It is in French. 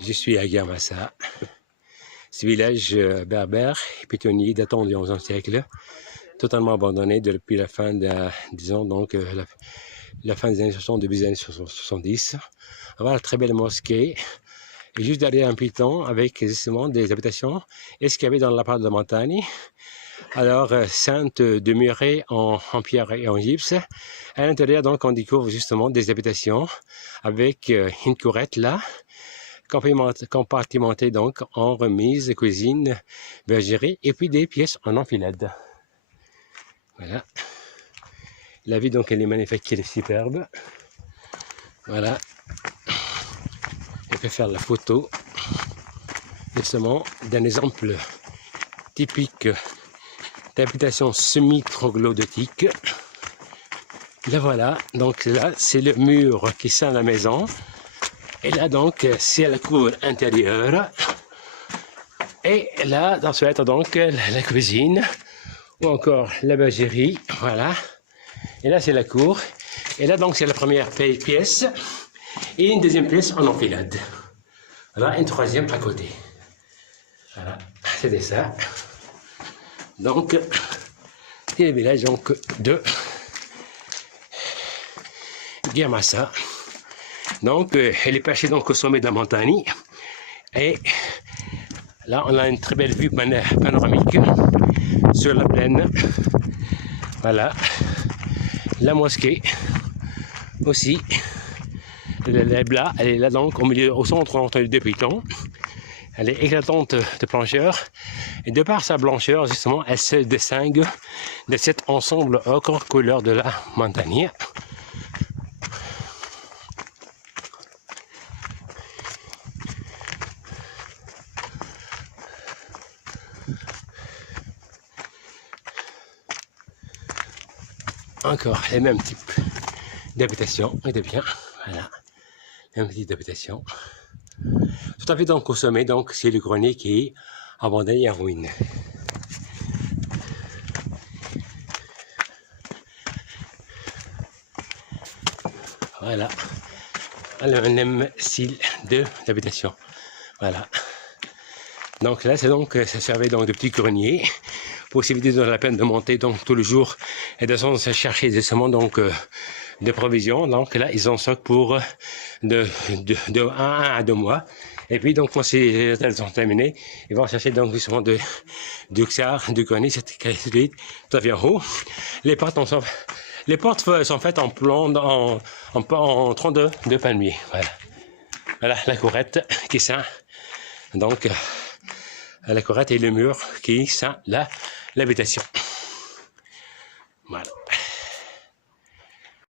Je suis à Guermassa, ce village berbère et pitonnier datant du XIe siècle, totalement abandonné depuis la fin disons donc, la fin des années 60, début des années 70. On voit la très belle mosquée, et juste derrière un piton avec justement des habitations excavées dans la part de la montagne. Alors, sainte demeurée en pierre et en gypse. À l'intérieur, donc, on découvre justement des habitations avec une courette là, compartimentée donc en remise, cuisine, bergerie, et puis des pièces en enfilade. Voilà. La vue, donc, elle est magnifique, elle est superbe. Voilà. On peut faire la photo, justement, d'un exemple typique d'habitation semi-troglodytique. Là, voilà. Donc, là, c'est le mur qui scinde la maison. Et là, donc, c'est la cour intérieure. Et là, dans ce être, donc, la cuisine, ou encore la bergerie, voilà. Et là, c'est la cour. Et là, donc, c'est la première pièce. Et une deuxième pièce en enfilade. Voilà, une troisième à côté. Voilà, c'était ça. Donc, c'est le village donc, de Guermassa. Donc, elle est perchée donc au sommet de la montagne. Et là, on a une très belle vue panoramique sur la plaine. Voilà. La mosquée aussi. Elle est là donc au milieu, au centre entre les deux pitons. Elle est éclatante de blancheur. Et de par sa blancheur, justement, elle se distingue de cet ensemble ocre couleur de la montagne. Encore les mêmes types d'habitations et de biens. Voilà, les mêmes types d'habitations. Tout à fait donc au sommet, donc c'est le grenier qui est abandonné en ruine. Voilà, le même style d'habitation. Voilà. Donc là, c'est donc, ça servait donc de petit grenier. Possibilité de la peine de monter donc tout le jour et de se chercher justement donc des provisions. Donc là, ils en stockent pour de 1 à 2 mois. Et puis donc quand ces hôtels sont terminés, ils vont chercher donc justement du xar, du granit, tout vient en haut. Les portes sont faites en tronc de palmier. Voilà. Voilà la courette qui sent donc la courette et le mur qui sent l'habitation.